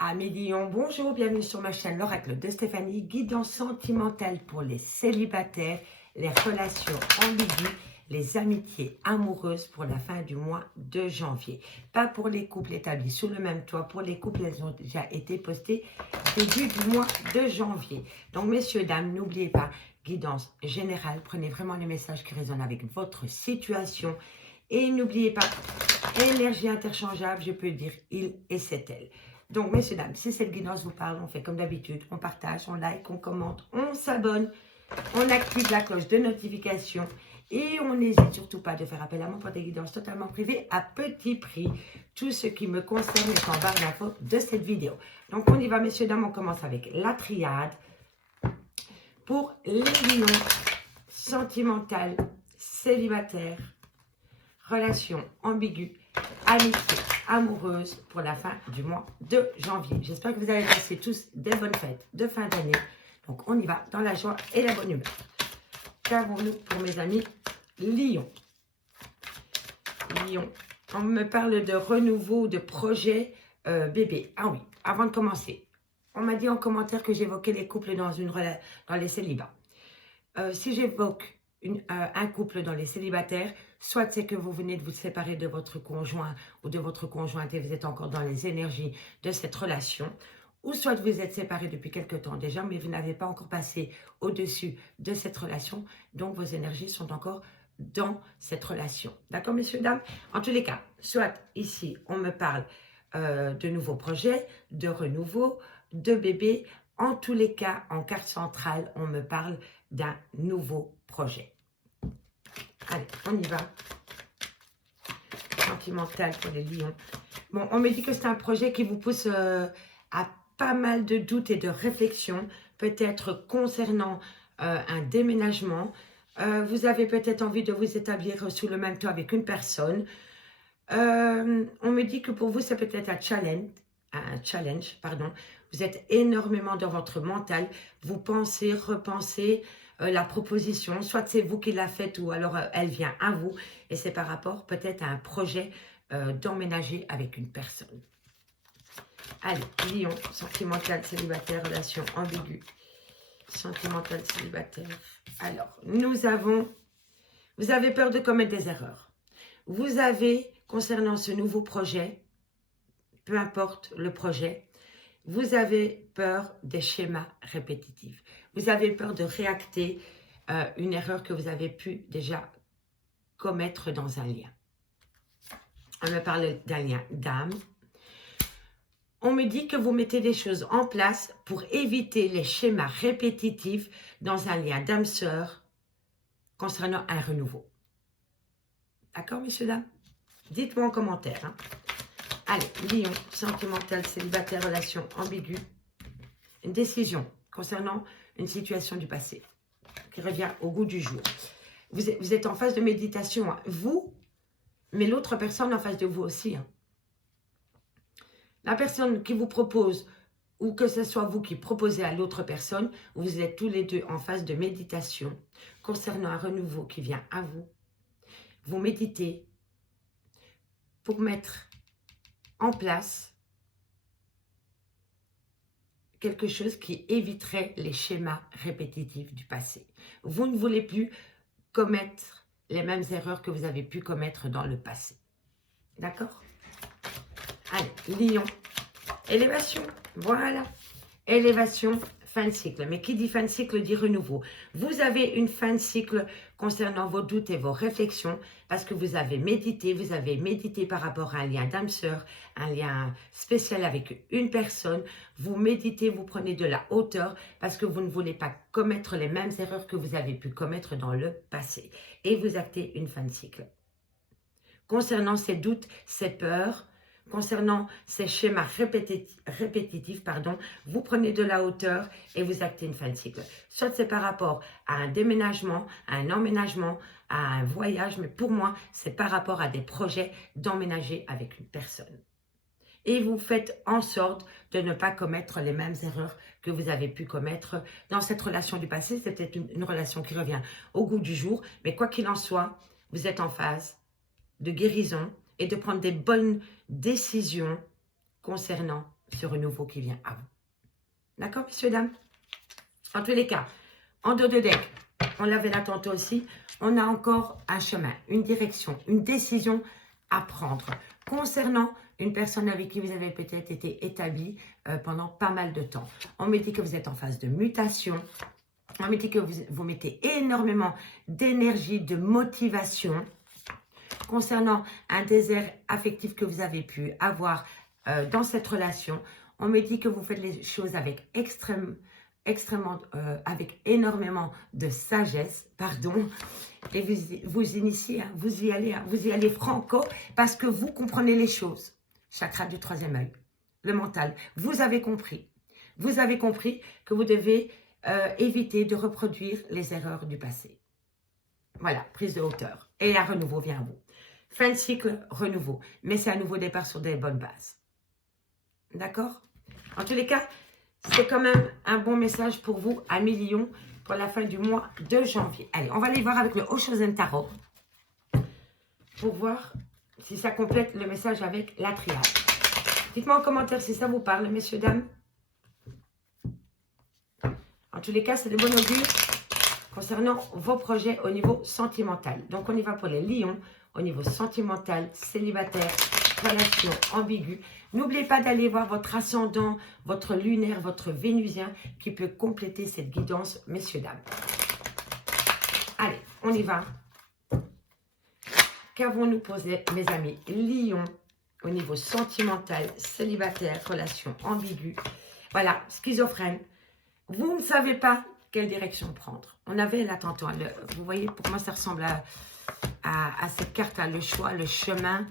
Amis Lion, bonjour, bienvenue sur ma chaîne L'Oracle de Stéphanie, guidance sentimentale pour les célibataires, les relations ambiguës, les amitiés amoureuses pour la fin du mois de janvier. Pas pour les couples établis sous le même toit, pour les couples, elles ont déjà été postées début du mois de janvier. Donc messieurs, dames, n'oubliez pas, guidance générale, prenez vraiment les messages qui résonnent avec votre situation et n'oubliez pas, énergie interchangeable, je peux dire il et c'est elle. Donc, messieurs, dames, si cette guidance vous parle, on fait comme d'habitude, on partage, on like, on commente, on s'abonne, on active la cloche de notification et on n'hésite surtout pas de faire appel à moi pour des guidances totalement privées à petit prix. Tout ce qui me concerne est en barre d'infos de cette vidéo. Donc, on y va, messieurs, dames, on commence avec la triade. Pour les lions, sentimentales, célibataires, relations ambiguës, amitié amoureuse pour la fin du mois de janvier. J'espère que vous allez passer tous des bonnes fêtes de fin d'année. Donc, on y va dans la joie et la bonne humeur. Qu'avons-nous pour mes amis Lion? Lion, on me parle de renouveau, de projet bébé. Ah oui, avant de commencer, on m'a dit en commentaire que j'évoquais les couples dans les célibats. Si j'évoque un couple dans les célibataires, soit c'est que vous venez de vous séparer de votre conjoint ou de votre conjointe et vous êtes encore dans les énergies de cette relation, ou soit vous êtes séparés depuis quelque temps déjà, mais vous n'avez pas encore passé au-dessus de cette relation, donc vos énergies sont encore dans cette relation. D'accord, messieurs, dames? En tous les cas, soit ici, on me parle de nouveaux projets, de renouveau, de bébés. En tous les cas, en carte centrale, on me parle d'un nouveau projet. Allez, on y va. Sentimental pour les lions. Bon, on me dit que c'est un projet qui vous pousse à pas mal de doutes et de réflexions, peut-être concernant un déménagement. Vous avez peut-être envie de vous établir sous le même toit avec une personne. On me dit que pour vous, c'est peut-être un challenge, pardon. Vous êtes énormément dans votre mental. Vous pensez, repensez la proposition. Soit c'est vous qui la faites ou alors elle vient à vous. Et c'est par rapport peut-être à un projet d'emménager avec une personne. Allez, Lion, sentimental, célibataire, relation ambiguë. Sentimental, célibataire. Alors, nous avons... Vous avez peur de commettre des erreurs. Vous avez, concernant ce nouveau projet, peu importe le projet, vous avez peur des schémas répétitifs. Vous avez peur de réacter une erreur que vous avez pu déjà commettre dans un lien. On me parle d'un lien d'âme. On me dit que vous mettez des choses en place pour éviter les schémas répétitifs dans un lien d'âme-sœur concernant un renouveau. D'accord, messieurs, dames? Dites-moi en commentaire. Hein. Allez, Lion, sentimental, célibataire, relation ambiguë. Une décision concernant une situation du passé qui revient au goût du jour. Vous êtes en phase de méditation, hein. Vous, mais l'autre personne en face de vous aussi. Hein. La personne qui vous propose, ou que ce soit vous qui proposez à l'autre personne, vous êtes tous les deux en phase de méditation concernant un renouveau qui vient à vous. Vous méditez pour mettre en place quelque chose qui éviterait les schémas répétitifs du passé. Vous ne voulez plus commettre les mêmes erreurs que vous avez pu commettre dans le passé. D'accord? Allez, Lion, élévation, voilà. Élévation, fin de cycle. Mais qui dit fin de cycle dit renouveau. Vous avez une fin de cycle concernant vos doutes et vos réflexions parce que vous avez médité par rapport à un lien d'âme-sœur, un lien spécial avec une personne. Vous méditez, vous prenez de la hauteur parce que vous ne voulez pas commettre les mêmes erreurs que vous avez pu commettre dans le passé. Et vous actez une fin de cycle. Concernant ces doutes, ces peurs, concernant ces schémas répétitifs, vous prenez de la hauteur et vous actez une fin de cycle. Soit c'est par rapport à un déménagement, à un emménagement, à un voyage, mais pour moi, c'est par rapport à des projets d'emménager avec une personne. Et vous faites en sorte de ne pas commettre les mêmes erreurs que vous avez pu commettre dans cette relation du passé. C'est peut-être une relation qui revient au goût du jour, mais quoi qu'il en soit, vous êtes en phase de guérison et de prendre des bonnes décisions concernant ce renouveau qui vient à vous. D'accord, messieurs, dames? En tous les cas, en dos de deck, on l'avait là tantôt aussi, on a encore un chemin, une direction, une décision à prendre concernant une personne avec qui vous avez peut-être été établi pendant pas mal de temps. On me dit que vous êtes en phase de mutation. On me dit que vous mettez énormément d'énergie, de motivation concernant un désert affectif que vous avez pu avoir dans cette relation. On me dit que vous faites les choses avec avec énormément de sagesse, pardon, et vous initiez, hein, vous y allez franco, parce que vous comprenez les choses. Chakra du troisième œil, le mental, vous avez compris que vous devez éviter de reproduire les erreurs du passé. Voilà, prise de hauteur, et un renouveau vient à vous. Fin de cycle, renouveau, mais c'est un nouveau départ sur des bonnes bases. D'accord? En tous les cas, c'est quand même un bon message pour vous, amis Lion, pour la fin du mois de janvier. Allez, on va aller voir avec le Oshozen Tarot pour voir si ça complète le message avec la triade. Dites-moi en commentaire si ça vous parle, messieurs, dames. En tous les cas, c'est de bon augure concernant vos projets au niveau sentimental. Donc, on y va pour les lions au niveau sentimental, célibataire, relation ambiguë. N'oubliez pas d'aller voir votre ascendant, votre lunaire, votre vénusien qui peut compléter cette guidance, messieurs, dames. Allez, on y va. Qu'avons-nous posé, mes amis? Lion au niveau sentimental, célibataire, relation ambiguë. Voilà, schizophrène. Vous ne savez pas quelle direction prendre. On avait là tantôt, vous voyez, pour moi ça ressemble à cette carte, le choix, le chemin.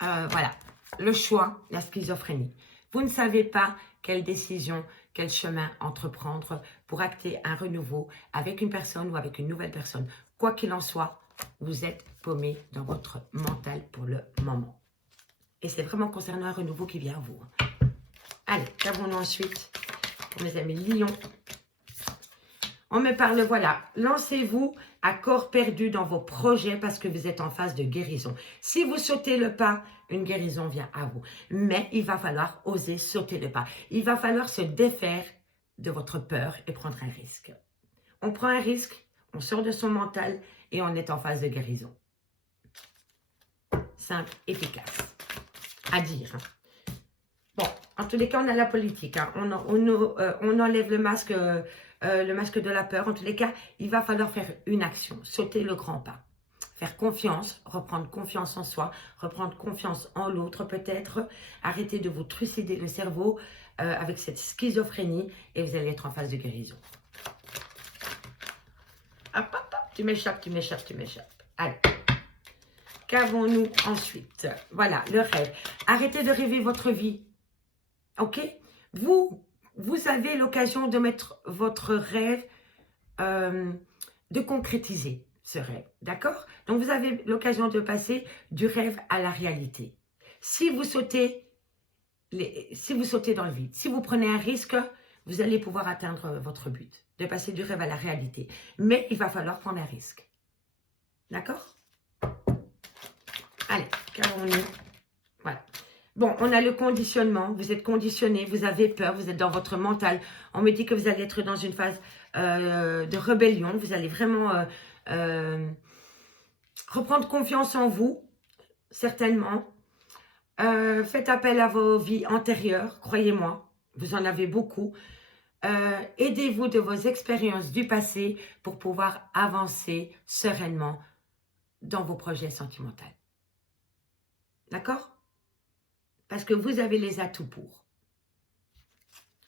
Voilà, le choix, la schizophrénie. Vous ne savez pas quelle décision, quel chemin entreprendre pour acter un renouveau avec une personne ou avec une nouvelle personne. Quoi qu'il en soit, vous êtes paumé dans votre mental pour le moment. Et c'est vraiment concernant un renouveau qui vient à vous. Allez, qu'avons-nous ensuite pour mes amis lions? On me parle, voilà, lancez-vous à corps perdu dans vos projets parce que vous êtes en phase de guérison. Si vous sautez le pas, une guérison vient à vous. Mais il va falloir oser sauter le pas. Il va falloir se défaire de votre peur et prendre un risque. On prend un risque, on sort de son mental et on est en phase de guérison. Simple, efficace à dire. Bon, en tous les cas, on a la politique. Hein. On enlève le masque de la peur. En tous les cas, il va falloir faire une action, sauter le grand pas. Faire confiance, reprendre confiance en soi, reprendre confiance en l'autre peut-être. Arrêter de vous trucider le cerveau avec cette schizophrénie et vous allez être en phase de guérison. Hop, hop, hop, tu m'échappes, tu m'échappes, tu m'échappes. Allez. Qu'avons-nous ensuite? Voilà, le rêve. Arrêtez de rêver votre vie. Ok? Vous avez l'occasion de mettre votre rêve, de concrétiser ce rêve. D'accord? Donc, vous avez l'occasion de passer du rêve à la réalité. Si vous sautez dans le vide, si vous prenez un risque, vous allez pouvoir atteindre votre but, de passer du rêve à la réalité. Mais il va falloir prendre un risque. D'accord? Allez, qu'avons-nous? Voilà. Bon, on a le conditionnement. Vous êtes conditionné, vous avez peur, vous êtes dans votre mental. On me dit que vous allez être dans une phase de rébellion. Vous allez vraiment reprendre confiance en vous, certainement. Faites appel à vos vies antérieures, croyez-moi. Vous en avez beaucoup. Aidez-vous de vos expériences du passé pour pouvoir avancer sereinement dans vos projets sentimentaux. D'accord? Parce que vous avez les atouts pour.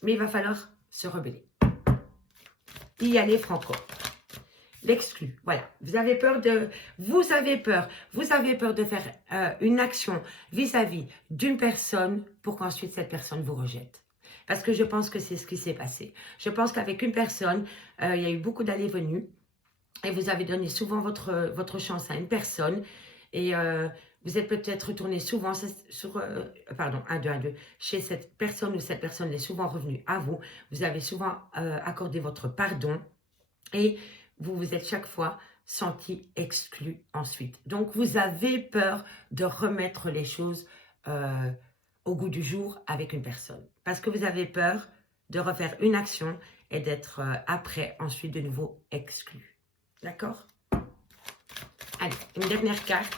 Mais il va falloir se rebeller. Y aller franco. L'exclu, voilà. Vous avez peur de faire une action vis-à-vis d'une personne pour qu'ensuite cette personne vous rejette. Parce que je pense que c'est ce qui s'est passé. Je pense qu'avec une personne, il y a eu beaucoup d'allées-venues et vous avez donné souvent votre chance à une personne et vous êtes peut-être retourné souvent chez cette personne ou cette personne est souvent revenue à vous. Vous avez souvent accordé votre pardon et vous vous êtes chaque fois senti exclu ensuite. Donc, vous avez peur de remettre les choses au goût du jour avec une personne. Parce que vous avez peur de refaire une action et d'être après, ensuite, de nouveau exclu. D'accord? Allez, une dernière carte.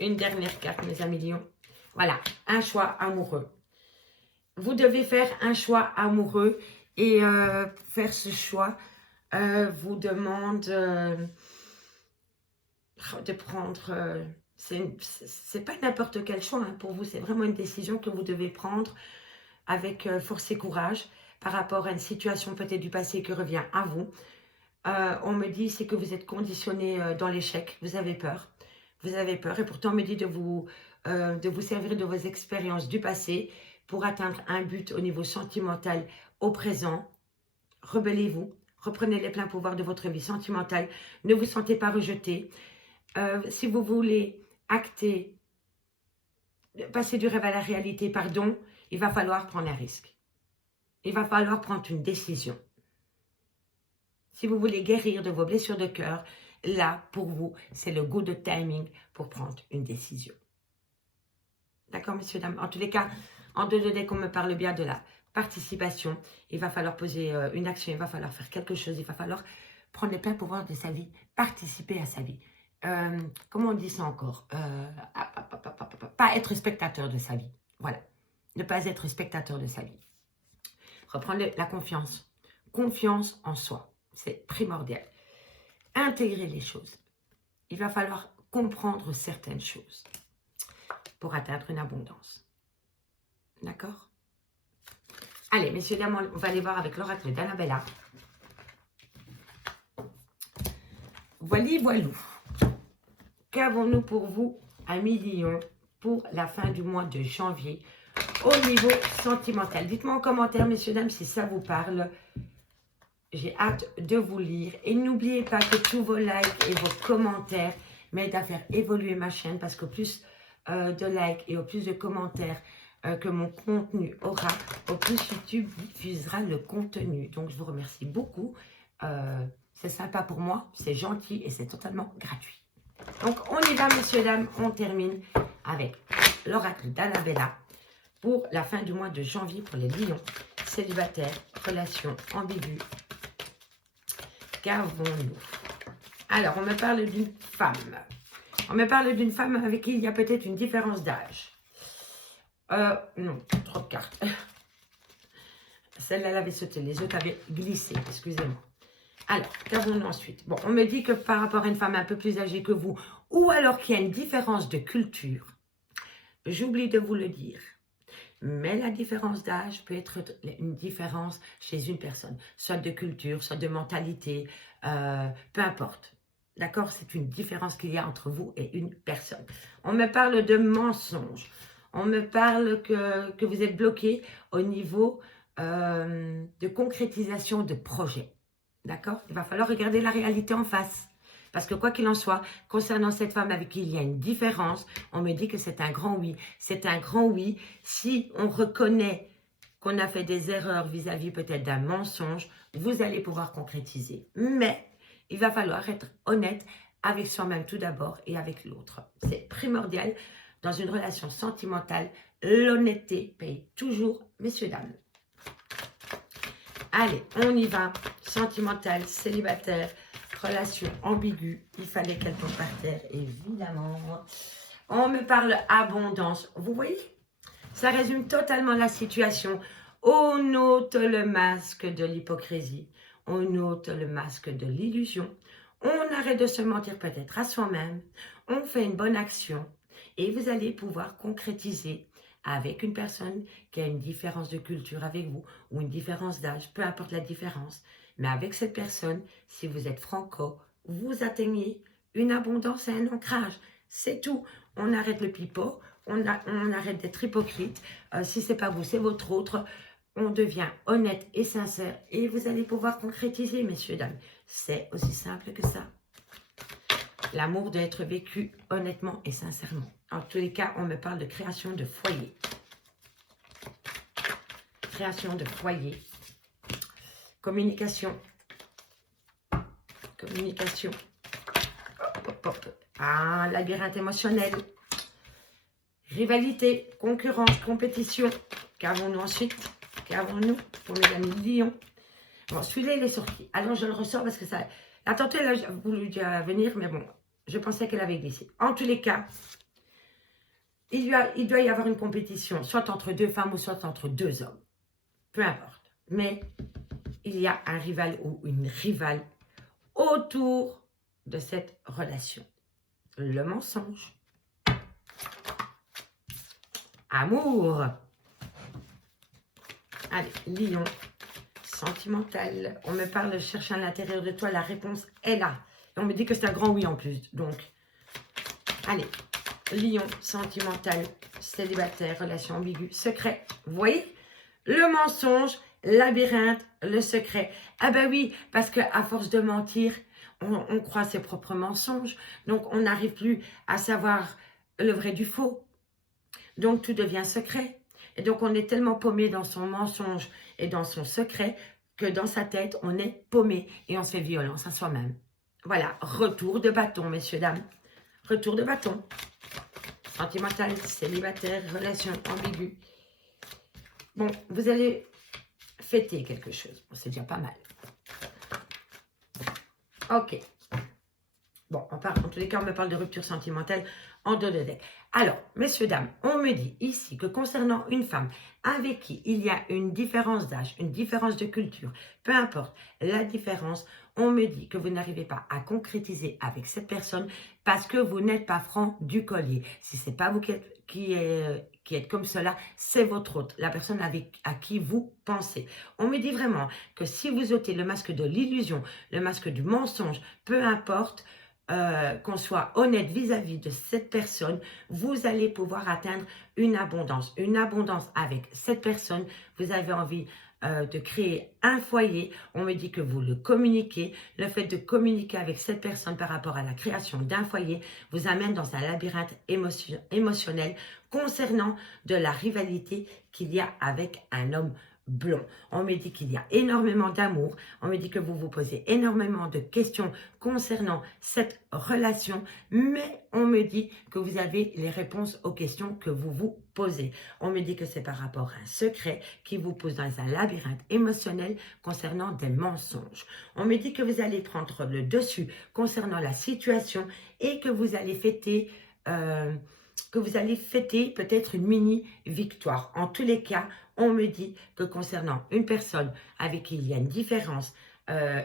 Une dernière carte, mes amis lions. Voilà, un choix amoureux. Vous devez faire un choix amoureux et faire ce choix vous demande de prendre... c'est pas n'importe quel choix hein, pour vous, c'est vraiment une décision que vous devez prendre avec force et courage par rapport à une situation peut-être du passé qui revient à vous. On me dit c'est que vous êtes conditionné dans l'échec, vous avez peur. Vous avez peur et pourtant on me dit de vous servir de vos expériences du passé pour atteindre un but au niveau sentimental au présent. Rebellez-vous, reprenez les pleins pouvoirs de votre vie sentimentale, ne vous sentez pas rejeté. Si vous voulez acter, passer du rêve à la réalité, pardon, il va falloir prendre un risque. Il va falloir prendre une décision. Si vous voulez guérir de vos blessures de cœur, là, pour vous, c'est le good timing pour prendre une décision. D'accord, messieurs, dames? En tous les cas, en dès qu'on me parle bien de la participation, il va falloir poser une action, il va falloir faire quelque chose, il va falloir prendre les pleins pouvoirs de sa vie, participer à sa vie. Comment on dit ça encore? Pas être spectateur de sa vie. Voilà. Ne pas être spectateur de sa vie. Reprendre la confiance. Confiance en soi. C'est primordial. Intégrer les choses. Il va falloir comprendre certaines choses pour atteindre une abondance. D'accord? Allez, messieurs, dames, on va aller voir avec l'oracle d'Annabella. Voilou. Qu'avons-nous pour vous, amis lions, pour la fin du mois de janvier au niveau sentimental? Dites-moi en commentaire, messieurs, dames, si ça vous parle. J'ai hâte de vous lire. Et n'oubliez pas que tous vos likes et vos commentaires m'aident à faire évoluer ma chaîne parce qu'au plus de likes et au plus de commentaires que mon contenu aura, au plus YouTube diffusera le contenu. Donc, je vous remercie beaucoup. C'est sympa pour moi, c'est gentil et c'est totalement gratuit. Donc, on y va, messieurs, dames. On termine avec l'oracle d'Annabella pour la fin du mois de janvier pour les lions célibataires, relations ambiguës. Qu'avons-nous? Alors, on me parle d'une femme. On me parle d'une femme avec qui il y a peut-être une différence d'âge. Non, trop de cartes. Celle-là, elle avait sauté. Les autres avaient glissé, excusez-moi. Alors, qu'avons-nous ensuite? Bon, on me dit que par rapport à une femme un peu plus âgée que vous, ou alors qu'il y a une différence de culture, j'oublie de vous le dire, mais la différence d'âge peut être une différence chez une personne, soit de culture, soit de mentalité, peu importe. D'accord? C'est une différence qu'il y a entre vous et une personne. On me parle de mensonges. On me parle que vous êtes bloqué au niveau de concrétisation de projets. D'accord? Il va falloir regarder la réalité en face. Parce que quoi qu'il en soit, concernant cette femme avec qui il y a une différence, on me dit que c'est un grand oui. C'est un grand oui si on reconnaît qu'on a fait des erreurs vis-à-vis peut-être d'un mensonge, vous allez pouvoir concrétiser. Mais il va falloir être honnête avec soi-même tout d'abord et avec l'autre. C'est primordial dans une relation sentimentale. L'honnêteté paye toujours, messieurs, dames. Allez, on y va. Sentimental, célibataire, relation ambiguë. Il fallait qu'elle tombe par terre, évidemment. On me parle abondance. Vous voyez? Ça résume totalement la situation. On ôte le masque de l'hypocrisie. On ôte le masque de l'illusion. On arrête de se mentir peut-être à soi-même. On fait une bonne action. Et vous allez pouvoir concrétiser avec une personne qui a une différence de culture avec vous ou une différence d'âge, peu importe la différence. Mais avec cette personne, si vous êtes franco, vous atteignez une abondance et un ancrage. C'est tout. On arrête le pipeau, on arrête d'être hypocrite. Si ce n'est pas vous, c'est votre autre. On devient honnête et sincère et vous allez pouvoir concrétiser, messieurs, dames. C'est aussi simple que ça. L'amour doit être vécu honnêtement et sincèrement. En tous les cas, on me parle de création de foyer. Création de foyer. Communication. Communication. Hop, hop, hop. Ah, labyrinthe émotionnel. Rivalité, concurrence, compétition. Qu'avons-nous ensuite? Qu'avons-nous pour mes amis Lion? Bon, celui-là, il est sorti. Alors, je le ressors parce que ça... La tantôt, elle a voulu venir, mais bon, je pensais qu'elle avait glissé. En tous les cas, il doit y avoir une compétition, soit entre deux femmes ou soit entre deux hommes. Peu importe. Mais il y a un rival ou une rivale autour de cette relation. Le mensonge. Amour. Allez, Lion. Sentimental. On me parle de chercher à l'intérieur de toi. La réponse est là. Et on me dit que c'est un grand oui en plus. Donc, allez. Lion, sentimental, célibataire, relation ambiguë, secret. Vous voyez? Le mensonge, labyrinthe, le secret. Ah ben oui, parce qu'à force de mentir, on croit ses propres mensonges. Donc, on n'arrive plus à savoir le vrai du faux. Donc, tout devient secret. Et donc, on est tellement paumé dans son mensonge et dans son secret que dans sa tête, on est paumé et on se fait violence à soi-même. Voilà, retour de bâton, messieurs, dames. Retour de bâton. Sentimental, célibataire, relation ambiguë. Bon, vous allez fêter quelque chose. Bon, c'est déjà pas mal. Ok. Bon, en tous les cas, on me parle de rupture sentimentale en dos de deck. Alors, messieurs, dames, on me dit ici que concernant une femme avec qui il y a une différence d'âge, une différence de culture, peu importe la différence, on me dit que vous n'arrivez pas à concrétiser avec cette personne parce que vous n'êtes pas franc du collier. Si ce n'est pas vous qui êtes comme cela, c'est votre hôte, la personne à qui vous pensez. On me dit vraiment que si vous ôtez le masque de l'illusion, le masque du mensonge, peu importe, qu'on soit honnête vis-à-vis de cette personne, vous allez pouvoir atteindre une abondance. Une abondance avec cette personne, vous avez envie de créer un foyer, on me dit que vous le communiquez. Le fait de communiquer avec cette personne par rapport à la création d'un foyer vous amène dans un labyrinthe émotionnel concernant de la rivalité qu'il y a avec un homme blond. On me dit qu'il y a énormément d'amour, on me dit que vous vous posez énormément de questions concernant cette relation, mais on me dit que vous avez les réponses aux questions que vous vous posez. On me dit que c'est par rapport à un secret qui vous pose dans un labyrinthe émotionnel concernant des mensonges. On me dit que vous allez prendre le dessus concernant la situation et que vous allez fêter peut-être une mini-victoire. En tous les cas, on me dit que concernant une personne avec qui il y a une différence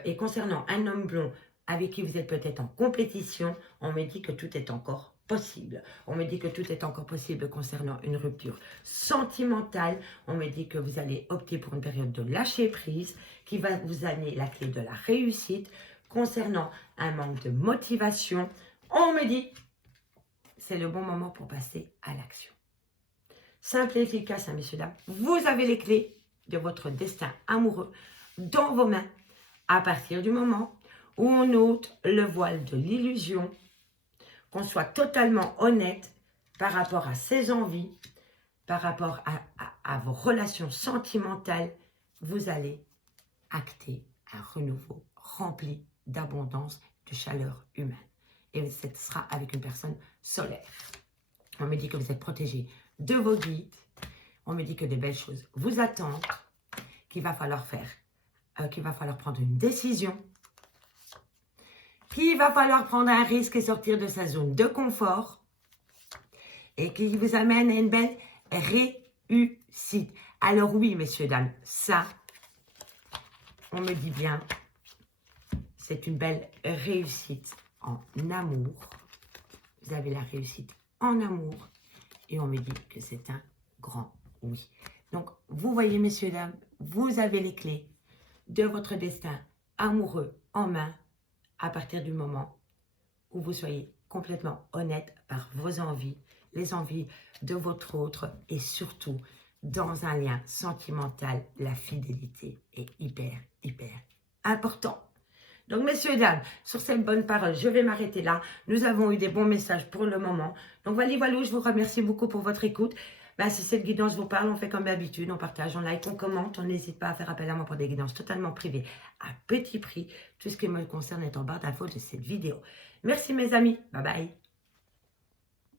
et concernant un homme blond avec qui vous êtes peut-être en compétition, on me dit que tout est encore possible. On me dit que tout est encore possible concernant une rupture sentimentale. On me dit que vous allez opter pour une période de lâcher prise qui va vous amener la clé de la réussite. Concernant un manque de motivation, on me dit c'est le bon moment pour passer à l'action. Simple et efficace, hein, messieurs, dames. Vous avez les clés de votre destin amoureux dans vos mains à partir du moment où on ôte le voile de l'illusion, qu'on soit totalement honnête par rapport à ses envies, par rapport à vos relations sentimentales, vous allez acter un renouveau rempli d'abondance, de chaleur humaine. Et ce sera avec une personne solaire. On me dit que vous êtes protégé de vos guides. On me dit que de belles choses vous attendent, qu'il va falloir prendre une décision, qu'il va falloir prendre un risque et sortir de sa zone de confort et qui vous amène à une belle réussite. Alors oui, messieurs, dames, ça, on me dit bien, c'est une belle réussite en amour. Vous avez la réussite en amour et on me dit que c'est un grand oui. Donc, vous voyez, messieurs, dames, vous avez les clés de votre destin amoureux en main à partir du moment où vous soyez complètement honnête par vos envies, les envies de votre autre et surtout dans un lien sentimental, la fidélité est hyper important. Donc, messieurs, dames, sur cette bonne parole, je vais m'arrêter là. Nous avons eu des bons messages pour le moment. Donc, voilà, je vous remercie beaucoup pour votre écoute. Si cette guidance vous parle, on fait comme d'habitude, on partage, on like, on commente. On n'hésite pas à faire appel à moi pour des guidances totalement privées à petit prix. Tout ce qui me concerne est en barre d'infos de cette vidéo. Merci, mes amis. Bye bye.